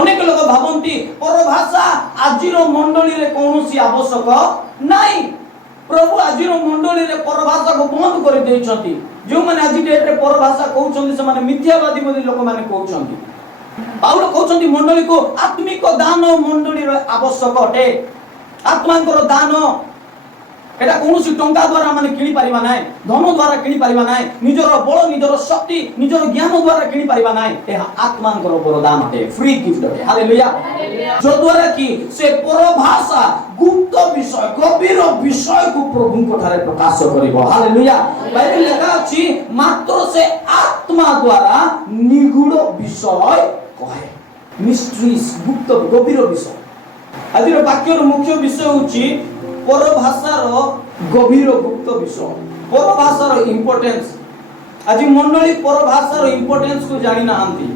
अनेक लोग भावती परभाषा आजिर मंडली रे कौनसी आवश्यक नहीं। प्रभु आजिर मंडली रे परभाषा को बंद कर देइछंती। जो माने आज डेट रे परभाषा कहउछंती से माने मिथ्यावादी बोली लोक माने कहउछंती। पाउल कहउछंती मंडली को आत्मिक दान मंडली रे आवश्यक अटे। आत्मांकर दान एटा कोनोसी टंका द्वारा माने किनी परिबा नाय, धन द्वारा किनी परिबा नाय, निजर बल निजर शक्ति निजर ज्ञान द्वारा किनी परिबा नाय। एहा आत्मांकर वरदान अटे, फ्री गिफ्ट अटे। हालेलुया। जो द्वारा कि से परभाषा गुप्त विषय गभीर विषय को प्रभु को ठारे प्रकाश करिबो। हालेलुया। बाइबल लेखा अछि मात्र से आत्मा द्वारा निगूढ़ विषय कहे, मिस्ट्रीज गुप्त गभीर विषय। आजिर वाक्यर मुख्य विषय होछि परभाषार गभीर गुप्त विषय, परभाषार इंपोर्टेंस। आज मंडली परभाषार इंपोर्टेंस को जानि नाहंती,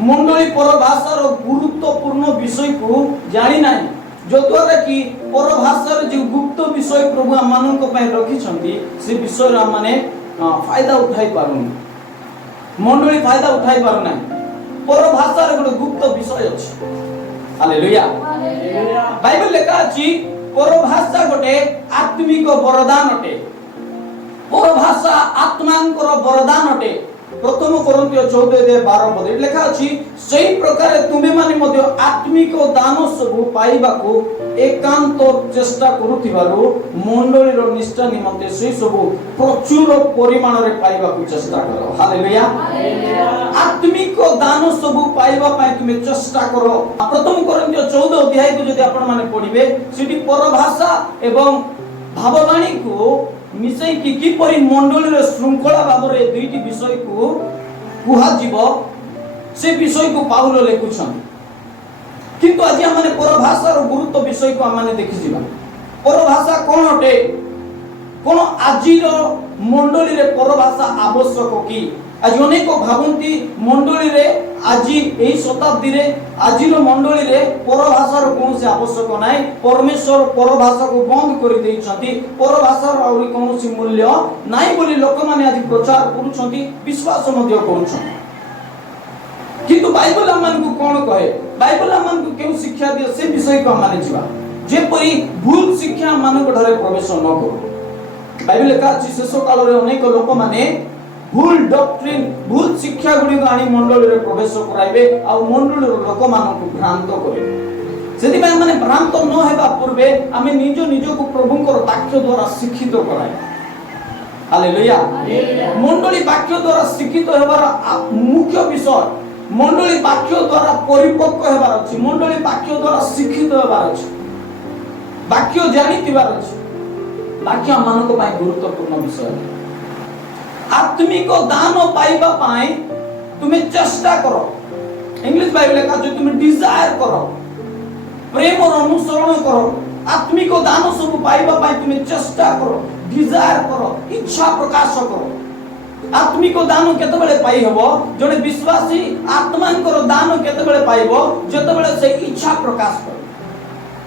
मंडली परभाषार गुरुत्वपूर्ण विषय को जानि नाही। जो द्वारा कि परभाषार जो गुप्त विषय प्रभु आमानक पय रखिछंती से विषय रा माने फायदा उठाई पारुनी, मंडली फायदा उठाई पारु नाही। परभाषार एक गुप्त विषय अछि। हालेलुया। बाइबल लेखा अछि परभाषा गोटे आत्मिक वरदान अटे। परभाषा आत्मांकर वरदान अटे। प्रथम कोरिन्थियो 14:12 पदे लेखा अछि सही प्रकार तुमे माने मध्ये आत्मिक दान सब पाइबाको एकांत चेष्टा करूथिबारो मंडली रो निष्ठा निमंते सही सब प्रचुर परिमाण रे पाइबाको चेष्टा करो। हालेलुया। आत्मिक दान सब पाइबा पय तुमे चेष्टा करो। प्रथम कोरिन्थियो 14 अध्याय को जदि आपण माने पढिबे सिटी परभाषा एवं भाववाणी को मिसई कि किपरि मंडली रे श्रृंखला भाव रे दुईटी विषय को कुहा जीवो से विषय को पाउल लेखुछन। किंतु आज हम माने परभाषार गुरुत्व विषय को हम माने देखि जिबा। परभाषा कोन अटे, कोन आजिर मंडली रे परभाषा आवश्यक कि? आज अनेक भावंती मंडली रे आज एही शताब्दी रे आजिर मंडली रे परभाषार कोनोसी आवश्यक नाही। परमेश्वर परभाषा को बंद करि देइछंती। परभाषार आउरी कोनोसी मूल्य नाही बोली लोक माने आज प्रचार करूछंती, विश्वास मध्य करूछंती। किंतु बाइबल हमन को कोन कहे, बाइबल हमन को केउ शिक्षा दिए से विषय को माने जीवा जे पई भूल शिक्षा मान को धरे प्रवेश न करू। बाइबल लेखा अछि शेष काल रे अनेक लोक माने भूल डॉक्ट्रिन भूल शिक्षा गुडी आनी मंडली रे प्रवेश कराइबे आ मंडली रो लोक मान को भ्रांत करिबे। सेति में माने भ्रांत न हेबा पूर्वे आमे निज को प्रभु को वाक्य द्वारा शिक्षित कराइबे। हालेलुया। मंडली वाक्य द्वारा शिक्षित हेबार मुख्य विषय मंडली वाक्य द्वारा परिपक्व हेबार अछि, मंडली वाक्य द्वारा शिक्षित हेबार अछि, वाक्य जानितिबार अछि। वाक्य मानक पय गुरुत्वपूर्ण विषय। आत्मिक दान पाइबा पाए तुमे चेष्टा करो। इंग्लिश बाइबल लेखा जो तुमे डिजायर करो, प्रेम और अनुसरण करो। आत्मिक दान सब पाइबा पाए तुमे चेष्टा करो, डिजायर करो, इच्छा प्रकाश करो। आत्मिक दान केते बेले पाई हबो जने विश्वासी आत्मांकर दान केते बेले पाइबो जते बेले से इच्छा प्रकाश करो।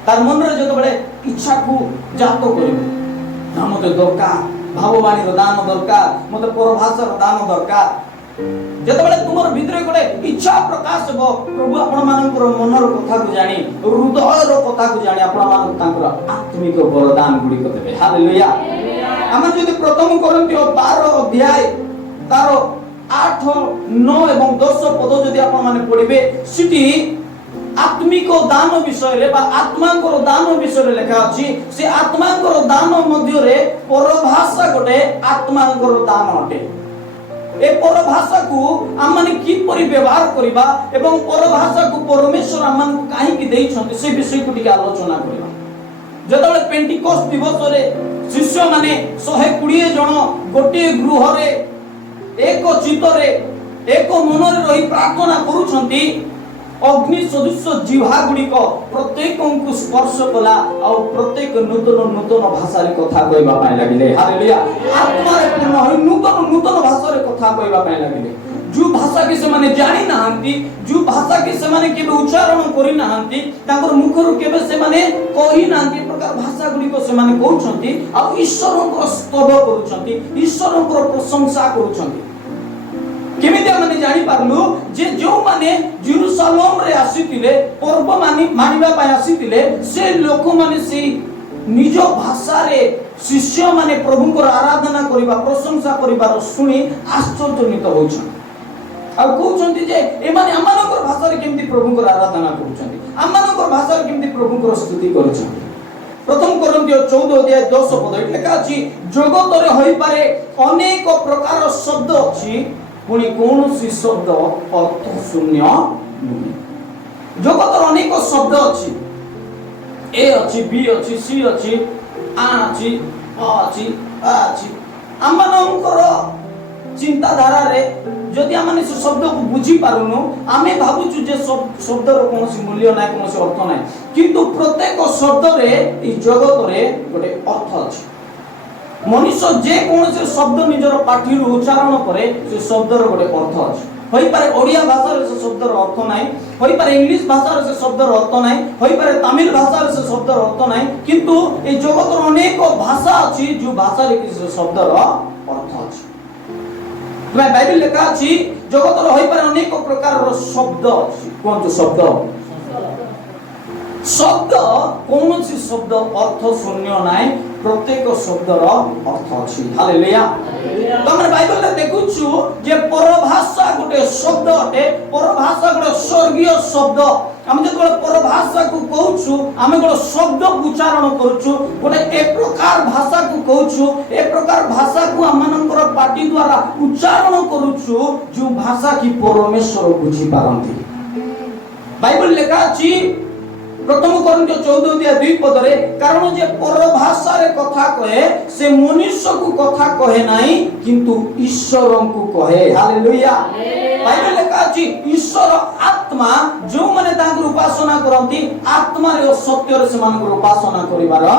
तार मन रे जते बेले इच्छा को जातो करिबो ना मते दरकार भाववाणी रो दान दरकार, मते परभाषा रो दान दरकार। जते बेले तुमर भितरे गोटे इच्छा प्रकाश हो प्रभु आपण मानकर मनर कथा को जानी हृदय रो कथा को जानी आपण मान तांकर आत्मिक वरदान गुडी को देबे। हालेलुया। हम जदि प्रथम कोरिन्थियो 12 अध्याय तारो 8 9 एवं 10 पद जदि आपण माने पढिबे सिटी आत्मिक दान विषय रे बा आत्मांकर दान विषय रे लेखा अछि। से आत्मांकर दान मध्य रे परभाषा गोटे आत्मांकर दान अटे। ए परभाषा को हम माने की परि व्यवहार करिबा एवं परभाषा को परमेश्वर हमन को काहे की देइ छथि से विषय को टिके आलोचना करिबा। जतबे पेंटिकोस्ट दिवस रे शिष्य माने 120 जन गोटे गृह रे एक चित्त रे एक मन रे रही प्रार्थना करूछंती। अग्नि सदृश जिह्वा गुडी को प्रत्येक को स्पर्श कला और प्रत्येक नूतन भाषा रे कथा कहबा पाए लागिले। हालेलुया। आत्मा रे पूर्ण होई नूतन भाषा रे कथा कहबा पाए लागिले। जो भाषा के से माने जानि नाहंती, जो भाषा के से माने केबे उच्चारण करि नाहंती, ताकर मुखरु केबे से माने कहि नाहंती प्रकार भाषा गुडी को से माने कहउछंती आ ईश्वर को स्तव करूछंती, ईश्वर को प्रशंसा करूछंती। केमिति माने जानि पारलु जे जो माने जेरूशलेम रे आसीतिले पर्व मानिबा पय आसीतिले से लोक माने से निज भाषा रे शिष्य माने प्रभु को आराधना करिबा प्रशंसा करिबार सुनी आश्चर्यजनित होछन आ कहउछन्ति जे ए माने अमानकर भाषा रे केमिति प्रभु को आराधना करूछन्ति अमानकर भाषा रे केमिति प्रभु को स्तुति करूछन्ति। प्रथम कोरिन्थियो 14 अध्याय 10 पद एट लेखा अछि जगत रे होई पारे अनेक प्रकार शब्द अछि पुणी कौनसी शब्द अर्थ शून्य नुहे। जगत अनेक शब्द अच्छी ए अच्छी बी अच्छी सी अच्छी आ अच्छी अ अच्छी आ अच्छी आमनकर चिंताधारा रे जदि आमने से शब्द को बुझी पारुनु आमे भाबुचु जे शब्द रो कोनोसी मूल्य नै कोनोसी अर्थ नै किंतु प्रत्येक शब्द रे ई जगत रे गोटे अर्थ अछि। मनुष्य जे कोनोसी शब्द निजर पाठी उच्चारण करे से शब्द रो गोटे अर्थ अछि। होई पारे ओडिया भाषा रे से शब्द रो अर्थ नै होई पारे इंग्लिश भाषा रे से शब्द रो अर्थ नै होई पारे तमिल भाषा रे से शब्द रो अर्थ नै किंतु ए जगत रो अनेक भाषा अछि जो भाषा रे किसी शब्द रो अर्थ अछि। मैं बाइबल लिखा अछि जगत रो होई पारे अनेक प्रकार रो शब्द अछि कोन शब्द शब्द कौनसी शब्द अर्थ शून्य नाय प्रत्येक शब्दर अर्थ अछि। हालेलुया। तो हम बाइबल रे देखुछु जे परभाषा गोटे शब्द अटे परभाषा गोटे स्वर्गीय शब्द हम जे परभाषा को कहूछु हम गोटे शब्द उच्चारण करूछु गोटे एक प्रकार भाषा को कहूछु एक प्रकार भाषा को हमनकर पाटी द्वारा उच्चारण करूछु जो भाषा की परमेश्वर बुझी पारंती। बाइबल लिखा अछि प्रथम कोरिन्थियो 14 अध्याय 2 पद रे कारण जे परभाषा रे कथा कहे से मनुष्य को कथा कहे नाही किंतु ईश्वर को कहे। हालेलुया। बाइबल लिखा अछि ईश्वर आत्मा जो माने ताकर उपासना करंती आत्मा रे सत्य रे समान उपासना करिवार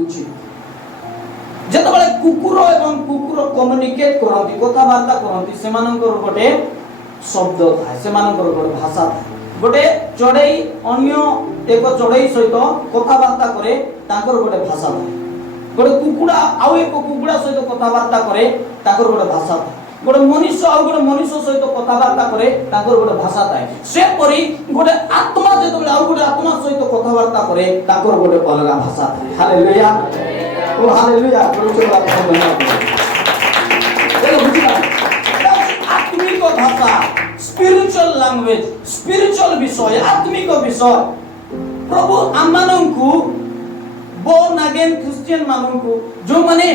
उचित। जेतबेले कुकुर एवं कुकुर कम्युनिकेट करंती कथा वार्ता करंती सेमानकर गोटे शब्द थाए सेमानकर गोटे भाषा थाए गोटे चढ़ई अन्य एक चढ़ई सहित कथबार्ता करे ताकर गोटे भाषा थाए गोटे कुकुड़ा आउ एक कुकुड़ा सहित कथबार्ता करे ताकर गोटे भाषा थाए गोटे मनुष्य आउ गोटे मनुष्य सहित कथबार्ता करे ताकर गोटे भाषा थाए से परी गोटे आत्मा जेतबेले आउ गोटे आत्मा सहित कथबार्ता करे ताकर गोटे अलग भाषा थाए। हालेलुया। ओ हालेलुया। आत्मिक भाषा स्पिरिचुअल लैंग्वेज स्पिरिचुअल विषय आत्मिक विषय प्रभु आमानंकु बोर्न अगेन क्रिश्चियन मानंकु जो माने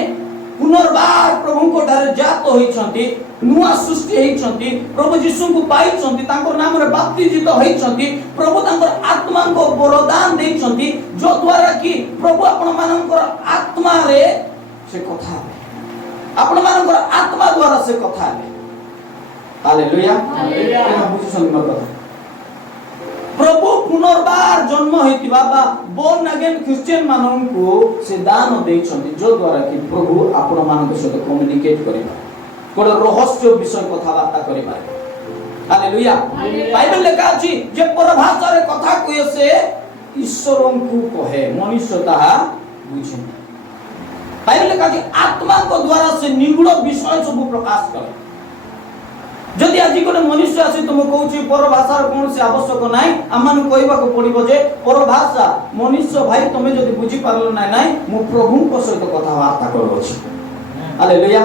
पुनर्बार प्रभु को ठारे जात होइछंती नुआ सृष्टि होइछंती प्रभु यीशु को पाइछंती तांकर नाम रे बाप्तिजित होइछंती प्रभु तांकर आत्मा को वरदान देइछंती जो द्वारा कि प्रभु आपण मानकर आत्मा रे से कथा आपण मानकर आत्मा द्वारा से कथा है। हालेलुया। हालेलुया। बुझिसन मत प्रभु पुनर्बार जन्म हेतिबा बा बोर्न अगेन क्रिश्चियन माननकु से दान देइछंती जो द्वारा कि प्रभु आपण मानक सहित कम्युनिकेट करिबा कोड रहस्य विषय कथा वार्ता करिबा। हालेलुया। बाइबल लिखा अछि जे परभाषा रे कथा कहे से ईश्वरंकु कहे मनुष्य ताहा बुझे। बाइबल लिखा अछि आत्मा को द्वारा से निगूढ़ विषय सब प्रकाश करे। जदि आज गोटे मनुष्य आसी तुम कहूँ परभाषार कौन से आवश्यक ना आम कहवा पड़ो जे परभाषा मनुष्य भाई तुम जब बुझी पार ना ना मु प्रभु सहित कथबार्ता करुँच। हालेलुया।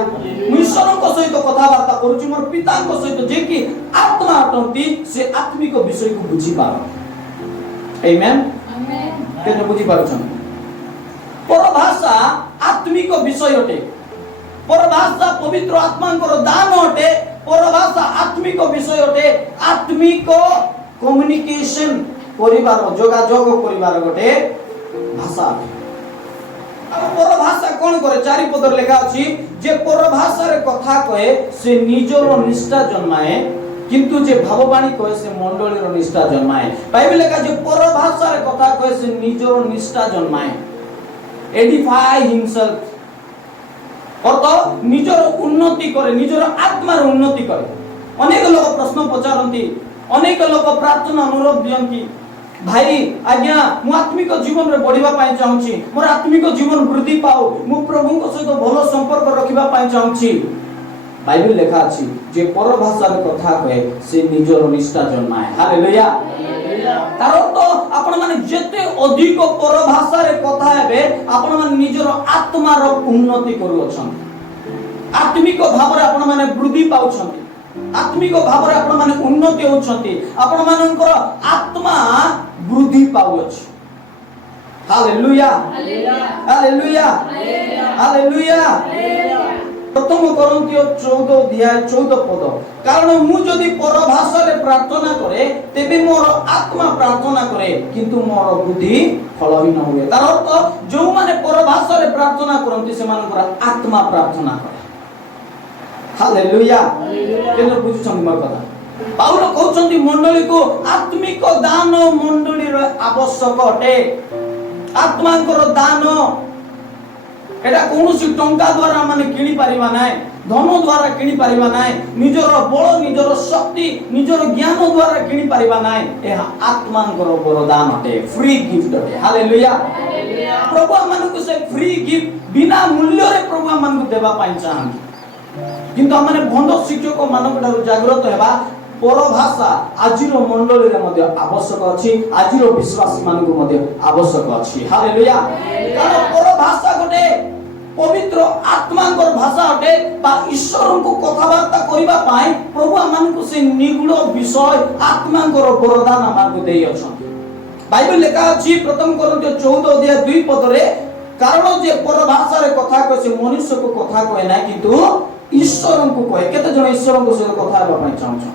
ईश्वर सहित कथबार्ता करुँच मोर पिता सहित जे कि आत्मा अटंती से आत्मिक विषय को बुझी पार। आमेन। केन बुझी पारुछन परभाषा आत्मिक विषय अटे परभाषा पवित्र आत्मा दान अटे परभाषा आत्मिक विषय अटे आत्मिक कम्युनिकेशन परिवार जोगाजोग परिवार गोटे भाषा अटे। परभाषा कौन करे चारि पदर लिखा अछि जे परभाषा रे कथा कहे से निजर निष्ठा जन्माए किंतु जे भाववाणी कहे से मंडली रो निष्ठा जन्माए। बाइबल लिखा जे परभाषा रे कथा कहे से निजर निष्ठा जन्माए एडिफाई हिमसेल्फ अर्थ निजर उन्नति करे निजर आत्मार उन्नति करे। अनेक लोग प्रश्न पचारती अनेक लोग प्रार्थना अनुरोध दियंती भाई आज्ञा मु आत्मिक जीवन रे बढ़िबा पाई चाहूची मोर आत्मिक जीवन वृद्धि पाओ मु प्रभु को सहित भलो संपर्क रखिबा पाई चाहूची। बाइबल लेखा अछि जे पर भाषा रे कथा कहे से निजर निष्ठा जन्माए। हालेलुया। तारो तो आपण माने जेते अधिक पर भाषा रे कथा हेबे आपण माने निजर आत्मा रो उन्नति करू अछन। आत्मिक भाव रे आपण माने वृद्धि पाउछंती। आत्मिक भाव रे आपण माने उन्नति होउछंती। आपण मानकर आत्मा वृद्धि पाउछ। Hallelujah hallelujah hallelujah. प्रथम कोरिन्थियो 14 अध्याय 14 पद, कारण मु जदि पर भाषा रे प्रार्थना करे तेबे मोर आत्मा प्रार्थना करे किंतु मोर बुद्धि फलहीन हुए। तार अर्थ जो माने पर भाषा रे प्रार्थना करंती से मानकर आत्मा प्रार्थना करे। हालेलुया। केन बुझुछन मोर कथा। पाउल कहउछंती मंडली को आत्मिक दान मंडली रे आवश्यक अटे। आत्मांकर दान एटा कोनोसी टंका द्वारा माने किनी परिबा नाय, धन द्वारा किनी परिबा नाय, निजर बल निजर शक्ति निजर ज्ञान द्वारा किनी परिबा नाय। एहा आत्मांकर वरदान अटे, फ्री गिफ्ट अटे। हालेलुया। प्रभु हमनको से फ्री गिफ्ट बिना मूल्य रे प्रभु हमनको देबा पाई चाहंती। किंतु हमने बंध शिक्षक मानक जागृत हेबा पर भाषा आजिर मंडली रे मध्ये आवश्यक अछि, आजिर विश्वासी मानक मध्ये आवश्यक अछि। हालेलुया। कारण पर भाषा गोटे पवित्र आत्मांकर भाषा अटे बा ईश्वर को कथाबार्ता करिबा पाई प्रभु हमनको से निगूढ़ विषय आत्मांकर वरदान हमनको देई अछंती। बाइबल लेखा अछि प्रथम कोरिन्थियो 14 अध्याय 2 पद रे, कारण जे पर भाषा रे कथा कहे से मनुष्य को कथा कहे ना किंतु ईश्वर को कहे। केते जण ईश्वर को से कथा हेबा पाई चाहछन।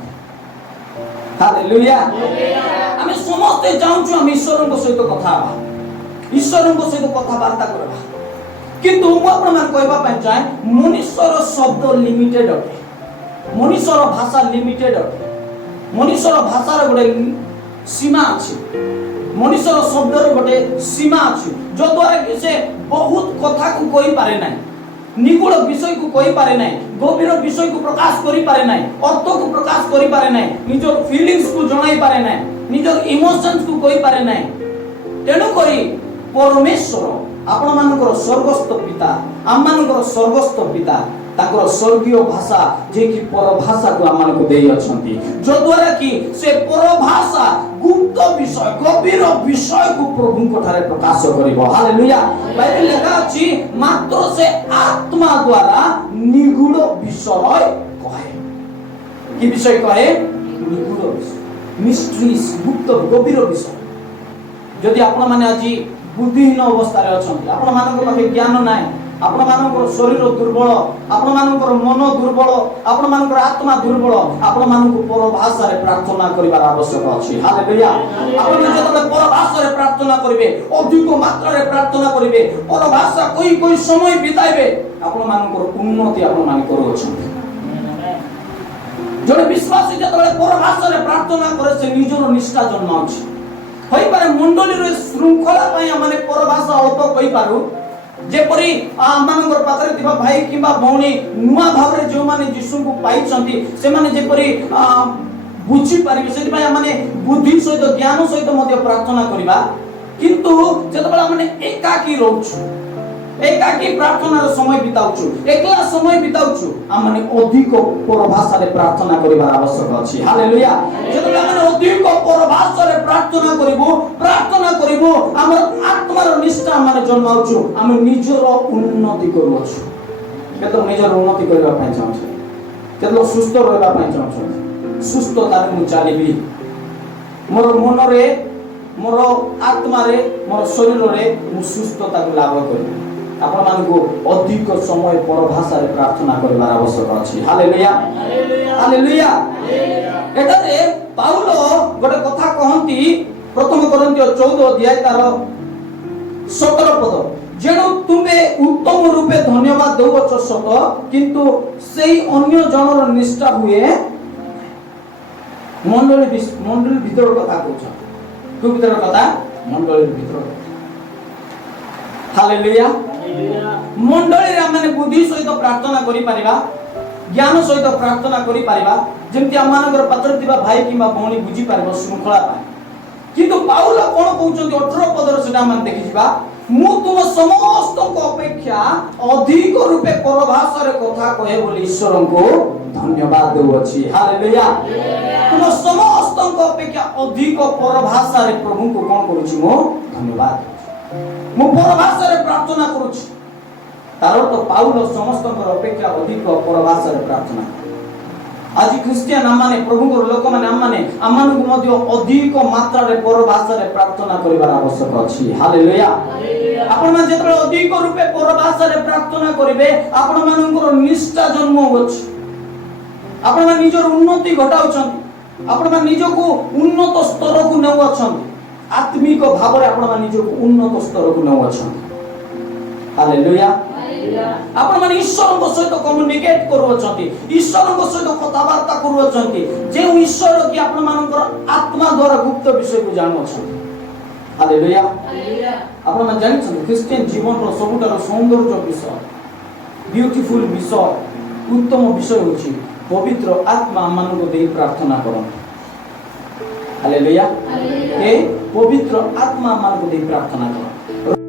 हालेलुया। आमे समस्त चाहछु हम ईश्वर को सहित कथा बा, ईश्वर को सहित कथा वार्ता करबा। किंतु मु आपन मान कहबा पाई चाहे मनुष्यर शब्द लिमिटेड अटे, मनुष्यर भाषा लिमिटेड अटे। मनुष्यर भाषा रे गोटे सीमा अछि, मनुष्यर शब्द रे गोटे सीमा अछि जो द्वारा कि से बहुत कथा को कहि पारे नै, निगूढ़ विषय को कहि पारे नै, गभीर विषय को प्रकाश करि पारे नै, अर्थ को प्रकाश करि पारे नै, निजर फीलिंग्स को जणाई पारे नै, निजर इमोशंस को कहि पारे नै। तेनु करी परमेश्वर आपण मानकर स्वर्गस्थ पिता, आम मानकर स्वर्गस्थ पिता ताकर स्वर्गीय भाषा जे कि पर भाषा को आम मानको देई अछंती, जो द्वारा कि से पर भाषा गुप्त विषय गभीर विषय को प्रभु को ठारे प्रकाश करिवो। हालेलुया। बाइबल लेखा अछि मात्र से आत्मा द्वारा निगूढ़ विषय कहे। कि विषय कहे? निगूढ़ विषय, मिस्ट्रीज, गुप्त गभीर विषय। जदि आपण माने आज बुद्धिहीन अवस्था रे अछंती, आपण मानक पाखे ज्ञान नाय, आपण मानकर शरीर दुर्बल, आपण मानकर मन दुर्बल, आपण मानकर आत्मा दुर्बल, आपण मानक पर भाषा रे प्रार्थना करिवार आवश्यक अछि। हालेलुया। आपण जतबे पर भाषा रे प्रार्थना करिवे, अधिक मात्रा रे प्रार्थना करिवे, पर भाषा कोई कोई समय बिताइबे, आपण मानकर उन्नति आपण मान करू अछंती। जने विश्वासी जतबे पर भाषा रे प्रार्थना करे से निजर निष्ठा जन्म अछि। होई पारे मंडली रे श्रृंखला पई हमने पर भाषा अल्प कहि पारु, जेपरी आमानकर पाखरे थिबा भाई किबा भौणी नुआ भाव रे जो माने यीशु को पाइछंती से माने जेपरी बुझी पारिबे सेति पई हमने बुद्धि सहित ज्ञान सहित मध्ये प्रार्थना करिबा। किंतु जतबेला हमने एकाकी रहउछु, एकाकी प्रार्थना रे समय बिताउछु, एकला समय बिताउछु, हमने अधिक पर भाषा रे प्रार्थना करिबार आवश्यक अछि। हालेलुया। जतबेला हमने अधिक पर भाषा रे प्रार्थना करिवो हमर आत्मार निष्ठा माने जन्माउछु, हम निजर उन्नति करूछु। केतो निजर उन्नति करबा पय चाहछु, केतो सुस्थ रहबा पय चाहछु, सुस्थता रे मु चालिबी। मोर मन रे, मोर आत्मा रे, मोर शरीर रे मु सुस्थता को लाभ करिबी। आपण मानको अधिक समय पर भाषा रे प्रार्थना करबार आवश्यक अछि। Hallelujah hallelujah. एटारे पाउल गोटे कथा कहंती प्रथम कोरिन्थियो 14 अध्याय तार 17 पद, जेणु तुमे उत्तम रूपे धन्यवाद देउछ सत, किंतु सेई अन्य जनर निष्ठा हुए मंडली भीतर कथा कहछ। तू भीतर कथा मंडली भीतर। हालेलुया। मंडली रे माने बुद्धि सहित प्रार्थना करि परिबा, ज्ञान सहित प्रार्थना करि परिबा, जेमति आमानकर पात्र दिबा भाई किबा भौणी बुझी पारबो श्रृंखला पाए। किंतु पाउल कोन कहउछन्ती 18 पदर सेटा मान देखि जिबा, मु तुम समस्त को अपेक्षा अधिक रूपे परभाषा रे कथा कहे बोली ईश्वर को धन्यवाद देउछि। हालेलुया। तुम समस्त को अपेक्षा अधिक परभाषा रे प्रभु को कोन करूछि मो धन्यवाद मु परभाषा रे प्रार्थना करूछि। तार तो पाउल समस्त को अपेक्षा अधिक परभाषा रे प्रार्थना। आज क्रिश्चियन आमाने प्रभु को लोक माने आमाने को मध्य अधिक मात्रा रे परभाषा रे प्रार्थना करिवार आवश्यक अछि। हालेलुया। आपण मन जेतबे अधिक रूपे परभाषा रे प्रार्थना करिवे आपण मानकर निष्ठा जन्म होछि। आपण मन निजर उन्नति घटाउछन। आपण मन निजको उन्नत स्तर को नेउ अछन। आत्मिक भाव रे आपण मन निजको उन्नत स्तर को नेउ अछन। हालेलुया। आपण माने ईश्वर को सहित कम्युनिकेट करू अछंती। ईश्वर को सहित कथावार्ता करू अछंती। जे ईश्वर की आपण मानकर आत्मा द्वारा गुप्त विषय को जानु अछंती। हालेलुया। आपण मन जानि छन क्रिश्चियन जीवन रो सबुटार सौंदर्य विषय ब्यूटीफुल विषय उत्तम विषय होछि पवित्र आत्मा मान को दे प्रार्थना करन। हालेलुया। ए पवित्र आत्मा मान को दे प्रार्थना करन।